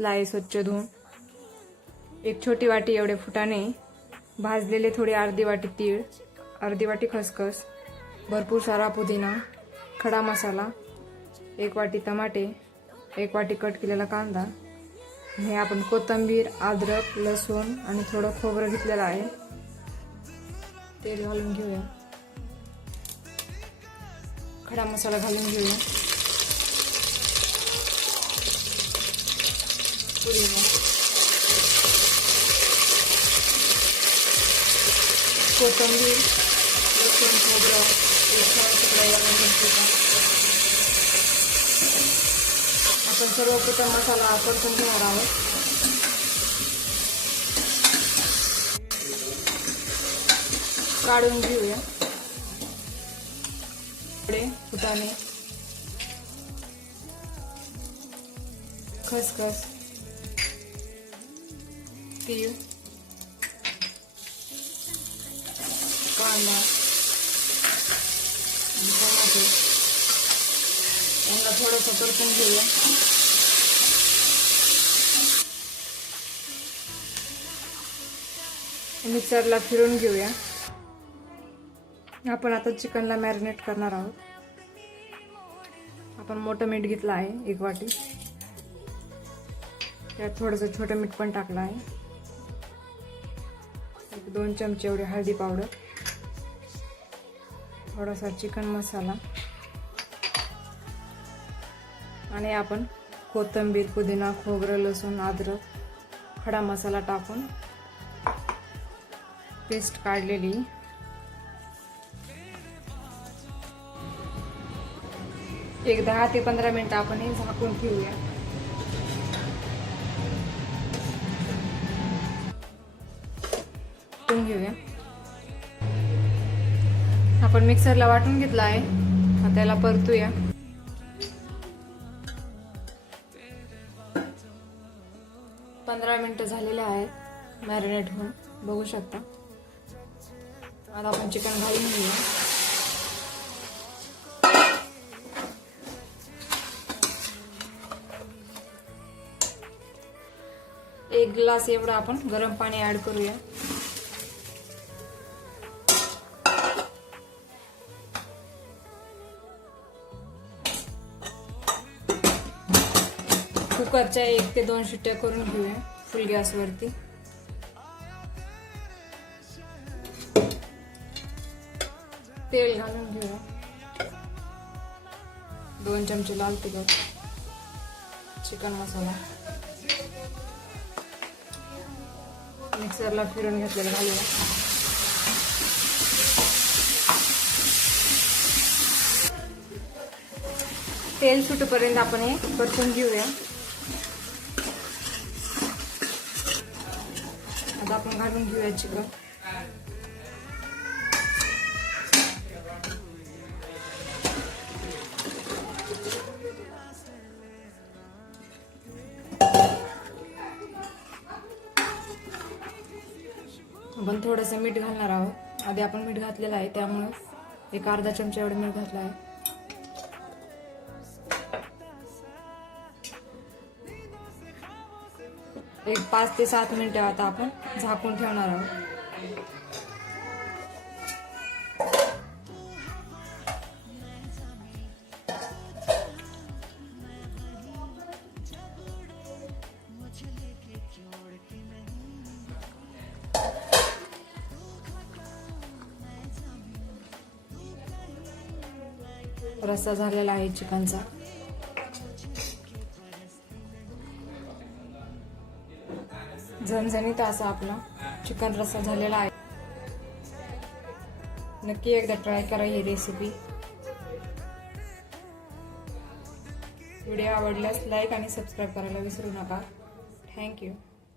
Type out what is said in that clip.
घेतला आहे स्वच्छ धुवून. एक छोटी वाटी एवढे फुटाणे, भाजलेले थोडी अर्धी वाटी तीळ, अर्धी वाटी खसखस, भरपूर सारा पुदिना, खडा मसाला, एक वाटी टमाटे, एक वाटी कट केलेला कांदा, हे आपण कोथिंबीर, अद्रक, लसूण आणि थोडं खोबरं घेतलेलं आहे. तेल घालून घेऊया. खडा मसाला घालून घेऊया. पुदिना, कोथिंबीर, लसूण, खोबरं, आपण सर्वप्रथम मसाला परतून घेणार आहोत. काढून घेऊया. फुटाणे, खसखस, तीळ, कांदा, टमाटे यांना थोडंसं परतून घेऊया. मिक्सरला फिरून घेऊया. आपण आता चिकनला मॅरिनेट करणार आहोत. आपण मोठं मीठ घेतलं आहे 1 वाटी. त्यात थोडंसं छोटं मीठ पण टाकलं आहे. 2 चमचे एवढी हळदी पावडर, थोडासा चिकन मसाला आणि आपण कोथिंबीर, पुदिना, खोबरं, लसूण, अद्रक, खडा मसाला टाकून पेस्ट काढलेली एक 10 ते 15 मिनिटं आपण हे झाकून ठेवूया. घेऊया. आपण मिक्सरला वाटून घेतला आहे. आता त्याला परतूया. पंधरा मिनिटं झालेले आहेत मॅरिनेट होऊन, बघू शकता. आता आपण चिकन घालून घेऊया. एक ग्लास एवढं आपण गरम पाणी ऍड करूया. कुकरच्या 1 ते 2 शिट्ट्या करून घेऊया फुल गॅसवरती. तेल घालून घेऊया. 2 चमचे लाल तिखट, चिकन मसाला, मिक्सरला फिरून घेतलेलं घालूया. तेल सुटेपर्यंत आपण हे परतून घेऊया. आता आपण घालून घेऊया चिकन. आपण थोडंसं मीठ घालणार आहोत. आधी आपण मीठ घातलेलं आहे, त्यामुळे एक अर्धा चमचा एवढं मीठ घातलं आहे. एक 5 ते 7 मिनिटं आता आपण झाकून ठेवणार आहोत. रस्सा झालेला आहे चिकनचा. झणझणीत असा आपला चिकन रस्सा झालेला आहे. नक्की एकदा ट्राय करा ही रेसिपी. व्हिडिओ आवडल्यास लाईक आणि सबस्क्राईब करायला विसरू नका. थँक्यू.